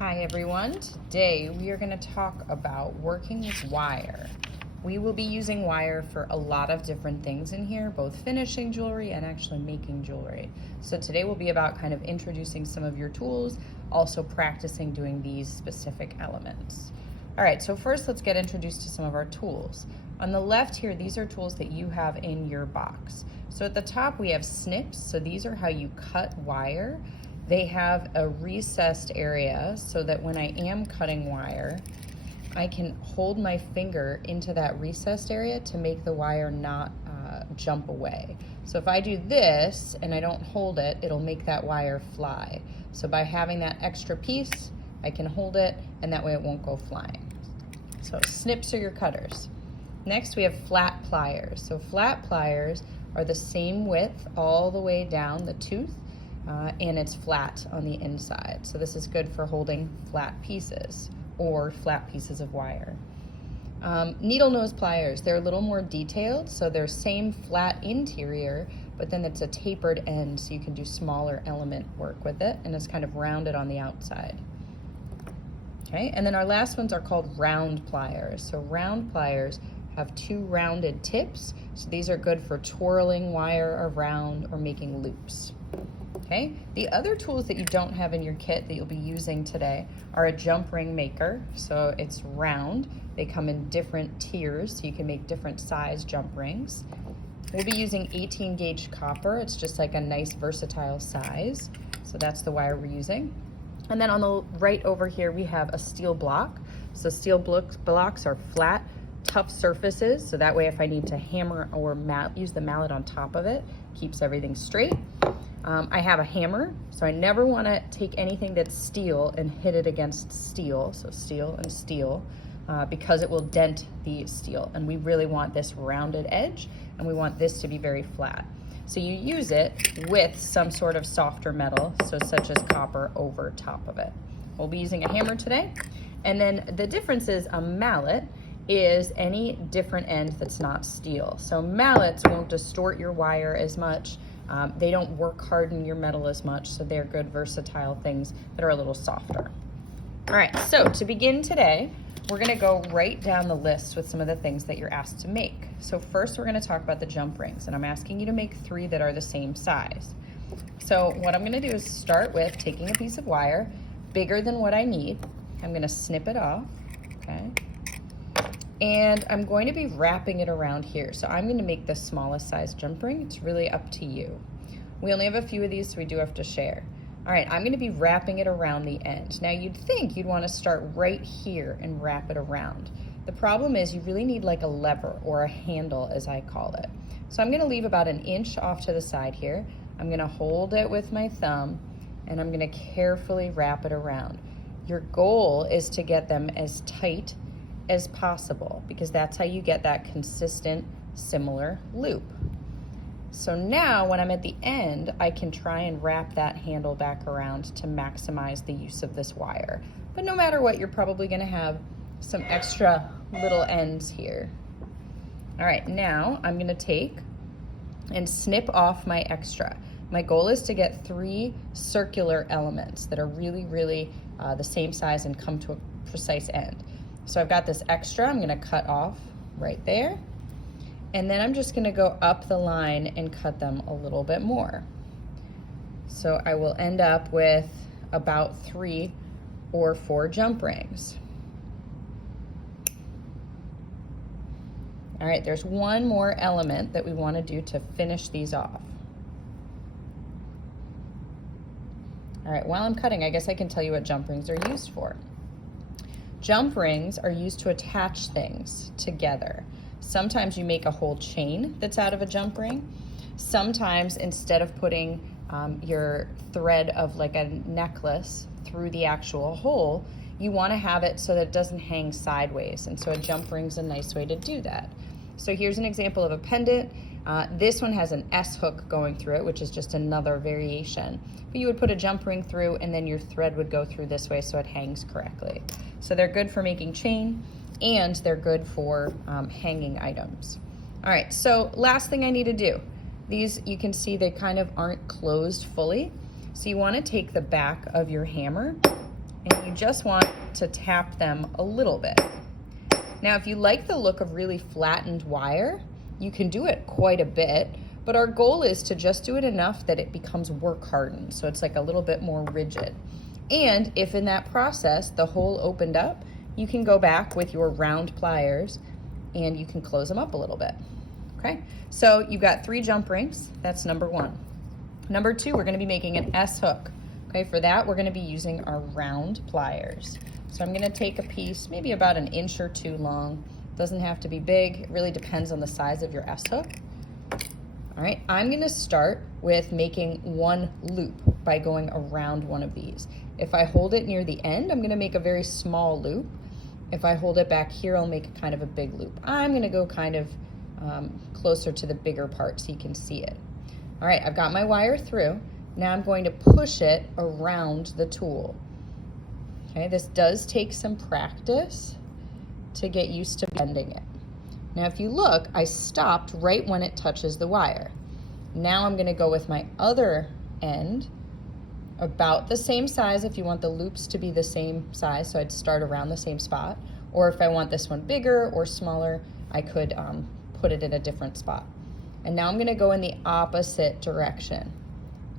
Hi everyone, today we are going to talk about working with wire. We will be using wire for a lot of different things in here, both finishing jewelry and actually making jewelry. So today will be about kind of introducing some of your tools, also practicing doing these specific elements. All right, so first let's get introduced to some of our tools. On the left here, these are tools that you have in your box. So at the top we have snips, so these are how you cut wire. They have a recessed area so that when I am cutting wire, I can hold my finger into that recessed area to make the wire not jump away. So if I do this and I don't hold it, it'll make that wire fly. So by having that extra piece, I can hold it and that way it won't go flying. So snips are your cutters. Next we have flat pliers. So flat pliers are the same width all the way down the tooth, and it's flat on the inside. So this is good for holding flat pieces or flat pieces of wire. Needle nose pliers, they're a little more detailed, so they're same flat interior, but then it's a tapered end so you can do smaller element work with it, and it's kind of rounded on the outside. Okay, and then our last ones are called round pliers. So round pliers have two rounded tips, so these are good for twirling wire around or making loops. Okay, the other tools that you don't have in your kit that you'll be using today are a jump ring maker. So it's round. They come in different tiers, so you can make different size jump rings. We'll be using 18 gauge copper. It's just like a nice versatile size. So that's the wire we're using. And then on the right over here, we have a steel block. So steel blocks are flat, tough surfaces. So that way if I need to hammer or use the mallet on top of it, keeps everything straight. I have a hammer, so I never want to take anything that's steel and hit it against steel, so steel and steel, because it will dent the steel. And we really want this rounded edge, and we want this to be very flat. So you use it with some sort of softer metal, so such as copper over top of it. We'll be using a hammer today. And then the difference is a mallet is any different end that's not steel. So mallets won't distort your wire as much. They don't work harden your metal as much, so they're good versatile things that are a little softer. All right, so to begin today, we're gonna go right down the list with some of the things that you're asked to make. So first we're gonna talk about the jump rings, and I'm asking you to make 3 that are the same size. So what I'm gonna do is start with taking a piece of wire bigger than what I need. I'm gonna snip it off, okay? And I'm going to be wrapping it around here. So I'm going to make the smallest size jump ring. It's really up to you. We only have a few of these, so we do have to share. All right, I'm going to be wrapping it around the end. Now you'd think you'd want to start right here and wrap it around. The problem is you really need like a lever or a handle, as I call it. So I'm going to leave about 1 inch off to the side here. I'm going to hold it with my thumb and I'm going to carefully wrap it around. Your goal is to get them as tight as possible, because that's how you get that consistent, similar loop. So now when I'm at the end, I can try and wrap that handle back around to maximize the use of this wire. But no matter what, you're probably gonna have some extra little ends here. All right, now I'm gonna take and snip off my extra. My goal is to get 3 circular elements that are really, really the same size and come to a precise end. So I've got this extra, I'm gonna cut off right there. And then I'm just gonna go up the line and cut them a little bit more. So I will end up with about 3 or 4 jump rings. All right, there's one more element that we wanna do to finish these off. All right, while I'm cutting, I guess I can tell you what jump rings are used for. Jump rings are used to attach things together. Sometimes you make a whole chain that's out of a jump ring. Sometimes instead of putting your thread of like a necklace through the actual hole, you want to have it so that it doesn't hang sideways. And so a jump ring's a nice way to do that. So here's an example of a pendant. This one has an S hook going through it, which is just another variation. But you would put a jump ring through and then your thread would go through this way so it hangs correctly. So they're good for making chain and they're good for hanging items. All right, so last thing I need to do. These, you can see they kind of aren't closed fully. So you want to take the back of your hammer and you just want to tap them a little bit. Now, if you like the look of really flattened wire, you can do it quite a bit, but our goal is to just do it enough that it becomes work hardened, so it's like a little bit more rigid. And if in that process the hole opened up, you can go back with your round pliers and you can close them up a little bit. Okay, so you've got 3 jump rings. That's number 1. Number 2, we're gonna be making an S hook. Okay, for that, we're gonna be using our round pliers. So I'm gonna take a piece, maybe about 1 inch or 2 long. Doesn't have to be big. It really depends on the size of your S hook. All right, I'm gonna start with making 1 loop by going around one of these. If I hold it near the end, I'm gonna make a very small loop. If I hold it back here, I'll make kind of a big loop. I'm gonna go kind of closer to the bigger part so you can see it. All right, I've got my wire through. Now I'm going to push it around the tool. Okay, this does take some practice to get used to bending it. Now if you look, I stopped right when it touches the wire. Now I'm gonna go with my other end, about the same size if you want the loops to be the same size, so I'd start around the same spot. Or if I want this one bigger or smaller, I could put it in a different spot. And now I'm gonna go in the opposite direction,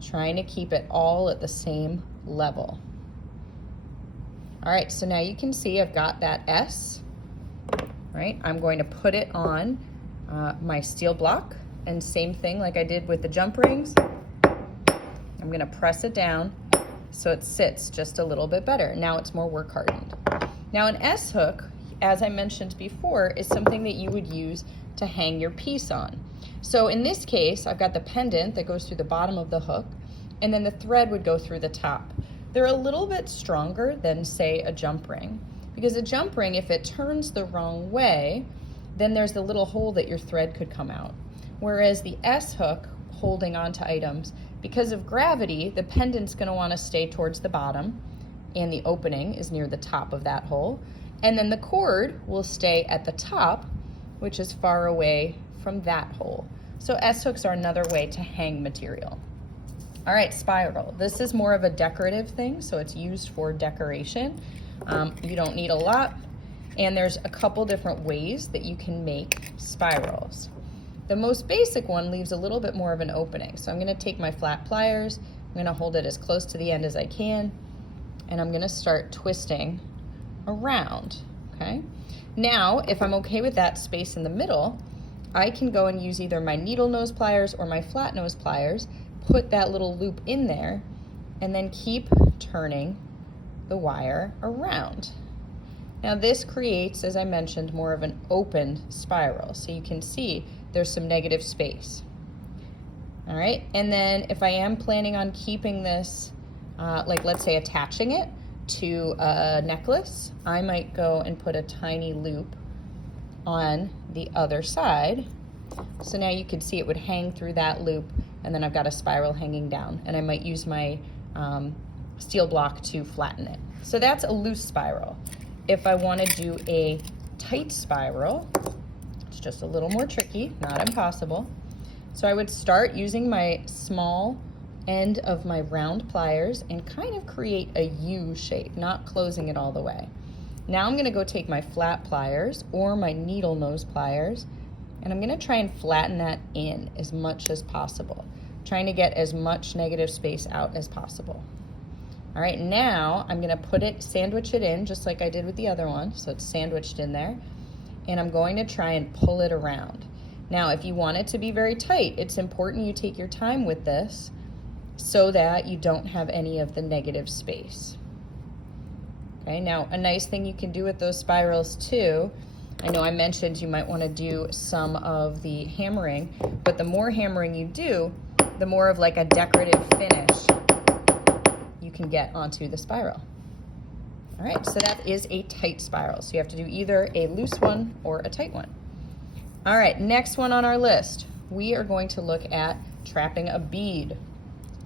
trying to keep it all at the same level. All right, so now you can see I've got that S, right? I'm going to put it on my steel block, and same thing like I did with the jump rings. I'm gonna press it down so it sits just a little bit better. Now it's more work hardened. Now an S hook, as I mentioned before, is something that you would use to hang your piece on. So in this case, I've got the pendant that goes through the bottom of the hook, and then the thread would go through the top. They're a little bit stronger than, say, a jump ring, because a jump ring, if it turns the wrong way, then there's the little hole that your thread could come out. Whereas the S hook, holding onto items, because of gravity, the pendant's gonna wanna stay towards the bottom, and the opening is near the top of that hole. And then the cord will stay at the top, which is far away from that hole. So S hooks are another way to hang material. All right, spiral. This is more of a decorative thing, so it's used for decoration. You don't need a lot, and there's a couple different ways that you can make spirals. The most basic one leaves a little bit more of an opening. So I'm gonna take my flat pliers, I'm gonna hold it as close to the end as I can, and I'm gonna start twisting around, okay? Now, if I'm okay with that space in the middle, I can go and use either my needle nose pliers or my flat nose pliers, put that little loop in there, and then keep turning the wire around. Now this creates, as I mentioned, more of an open spiral. So you can see there's some negative space. All right, and then if I am planning on keeping this, like let's say attaching it to a necklace, I might go and put a tiny loop on the other side. So now you can see it would hang through that loop, and then I've got a spiral hanging down, and I might use my steel block to flatten it. So that's a loose spiral. If I want to do a tight spiral, it's just a little more tricky, not impossible. So I would start using my small end of my round pliers and kind of create a U shape, not closing it all the way. Now I'm gonna go take my flat pliers or my needle nose pliers, and I'm gonna try and flatten that in as much as possible, trying to get as much negative space out as possible. All right, now I'm gonna sandwich it in just like I did with the other one, so it's sandwiched in there, and I'm going to try and pull it around. Now, if you want it to be very tight, it's important you take your time with this so that you don't have any of the negative space. Okay, now a nice thing you can do with those spirals too, I know I mentioned you might want to do some of the hammering, but the more hammering you do, the more of like a decorative finish you can get onto the spiral. All right, so that is a tight spiral. So you have to do either a loose one or a tight one. All right, next one on our list, we are going to look at trapping a bead.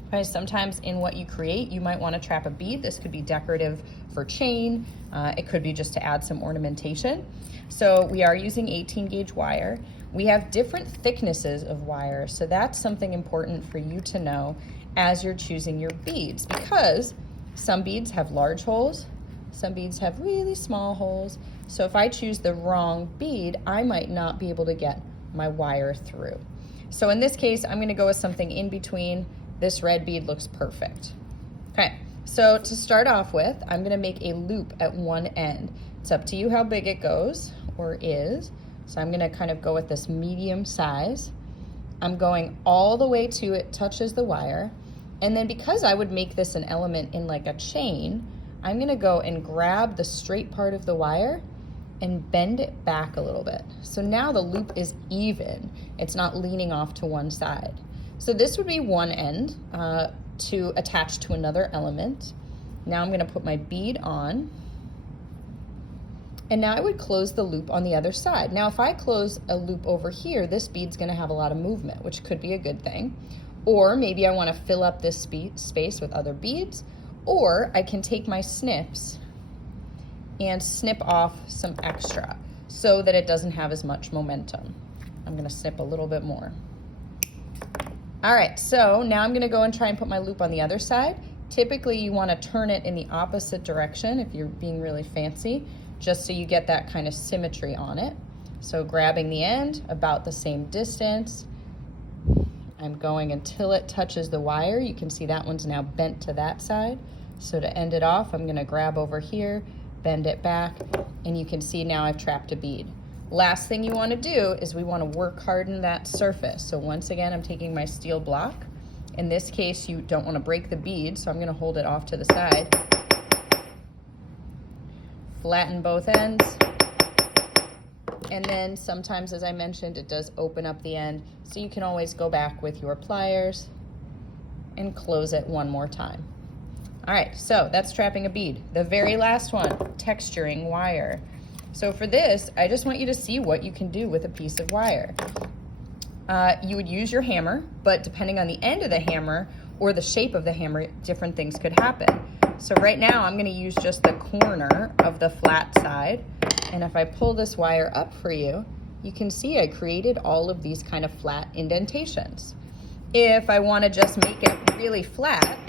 Okay, sometimes in what you create, you might want to trap a bead. This could be decorative for chain. It could be just to add some ornamentation. So we are using 18 gauge wire. We have different thicknesses of wire, so that's something important for you to know as you're choosing your beads, because Some beads have large holes, some beads have really small holes. So if I choose the wrong bead, I might not be able to get my wire through. So in this case, I'm gonna go with something in between. This red bead looks perfect. Okay, so to start off with, I'm gonna make a loop at one end. It's up to you how big it goes or is. So I'm gonna kind of go with this medium size. I'm going all the way to it touches the wire. And then because I would make this an element in like a chain, I'm gonna go and grab the straight part of the wire and bend it back a little bit. So now the loop is even. It's not leaning off to one side. So this would be one end to attach to another element. Now I'm gonna put my bead on. And now I would close the loop on the other side. Now if I close a loop over here, this bead's gonna have a lot of movement, which could be a good thing. Or maybe I wanna fill up this space with other beads, or I can take my snips and snip off some extra so that it doesn't have as much momentum. I'm gonna snip a little bit more. All right, so now I'm gonna go and try and put my loop on the other side. Typically you wanna turn it in the opposite direction if you're being really fancy, just so you get that kind of symmetry on it. So grabbing the end, about the same distance. I'm going until it touches the wire. You can see that one's now bent to that side. So to end it off, I'm gonna grab over here, bend it back, and you can see now I've trapped a bead. Last thing you wanna do is we wanna work harden that surface. So once again, I'm taking my steel block. In this case, you don't wanna break the bead, so I'm gonna hold it off to the side. Flatten both ends. And then sometimes, as I mentioned, it does open up the end, so you can always go back with your pliers and close it one more time. All right, so that's trapping a bead. The very last one, texturing wire. So for this, I just want you to see what you can do with a piece of wire. You would use your hammer, but depending on the end of the hammer or the shape of the hammer, different things could happen. So right now I'm gonna use just the corner of the flat side. And if I pull this wire up for you, you can see I created all of these kind of flat indentations. If I wanna just make it really flat,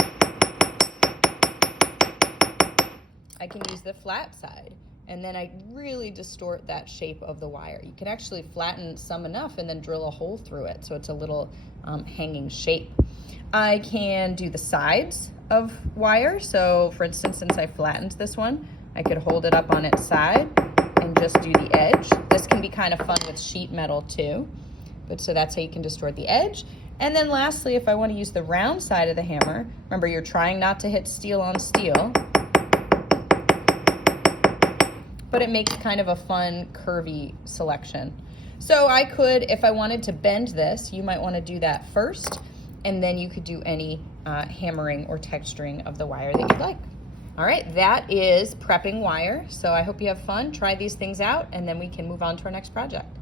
I can use the flat side. And then I really distort that shape of the wire. You can actually flatten some enough and then drill a hole through it so it's a little hanging shape. I can do the sides of wire. So for instance, since I flattened this one, I could hold it up on its side and just do the edge. This can be kind of fun with sheet metal too. But so that's how you can distort the edge. And then lastly, if I want to use the round side of the hammer, remember you're trying not to hit steel on steel, but it makes kind of a fun curvy selection. So I could, if I wanted to bend this, you might want to do that first, and then you could do any hammering or texturing of the wire that you'd like. All right, that is prepping wire. So I hope you have fun. Try these things out, and then we can move on to our next project.